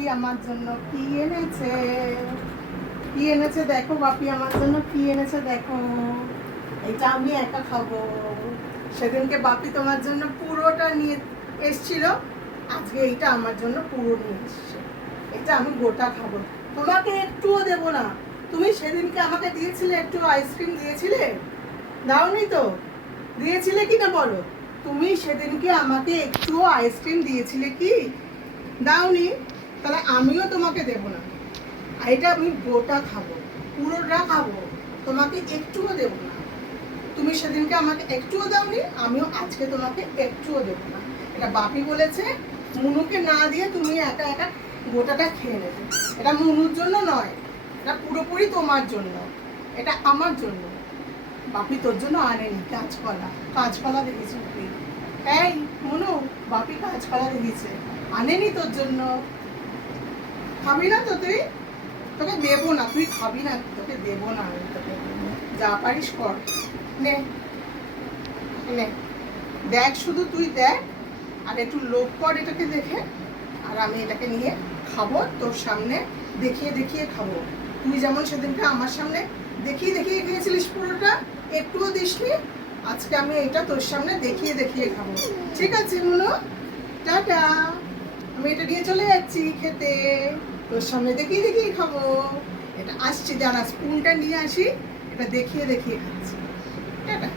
বাপি আমার জন্য কি এনেছে। কি এনেছে দেখো, বাপি আমার জন্য কি এনেছে দেখো। এটা আমি একা খাবো। সেদিনকে বাপি তোমার জন্য পুরোটা নিয়ে এসছিল, আজকে এইটা আমার জন্য পুরো নিয়ে এসছে। এটা আমি গোটা খাবো, তোমাকে একটুও দেবো না। তুমি সেদিনকে আমাকে দিয়েছিলে, একটু আইসক্রিম দিয়েছিলে, দাওনি তো? দিয়েছিলে কি না বলো? তুমি সেদিনকে আমাকে একটু আইসক্রিম দিয়েছিলে কি? দাওনি। তাহলে আমিও তোমাকে দেবো না। এটা আমি গোটা খাবো, পুরোটা খাবো, তোমাকে একটুও দেবো না। তুমি সেদিনকে আমাকে একটুও দাওনি, আমিও আজকে তোমাকে একটুও দেবো না। এটা বাপি বলেছে মুনুকে না দিয়ে তুমি একা একা গোটাটা খেয়ে নেবে। এটা মুনুর জন্য নয়, এটা পুরোপুরি তোমার জন্য, এটা আমার জন্য। বাপি তোর জন্য আনেনি কাঁচকলা। কাঁচকলা দেখেছি বাপি। এই মুনু, বাপি কাঁচকলা দেখেছে, আনেনি তোর জন্য। খাবি না তো তুই? তোকে দেবো না, তুই খাবি না, তোকে দেবো না আমি তোকে। যা পারিস কর, নে নে, দেখ শুধু তুই দেখ, আর একটু লোভ কর এটাকে দেখে। আর আমি এটাকে নিয়ে খাবো তোর সামনে, দেখিয়ে দেখিয়ে খাবো। তুই যেমন সেদিনকে আমার সামনে দেখিয়ে দেখিয়ে খেয়েছিলিস পুরোটা, একটুও দিসনি, আজকে আমি এটা তোর সামনে দেখিয়ে দেখিয়ে খাবো। ঠিক আছে মুনু, টাটা। আমি এটা নিয়ে চলে যাচ্ছি খেতে, তোর সামনে দেখিয়ে দেখিয়ে খাবো। এটা আসছি, দাঁড়া স্পুনটা নিয়ে আসি, এটা দেখিয়ে দেখিয়ে খাচ্ছি। টাটা।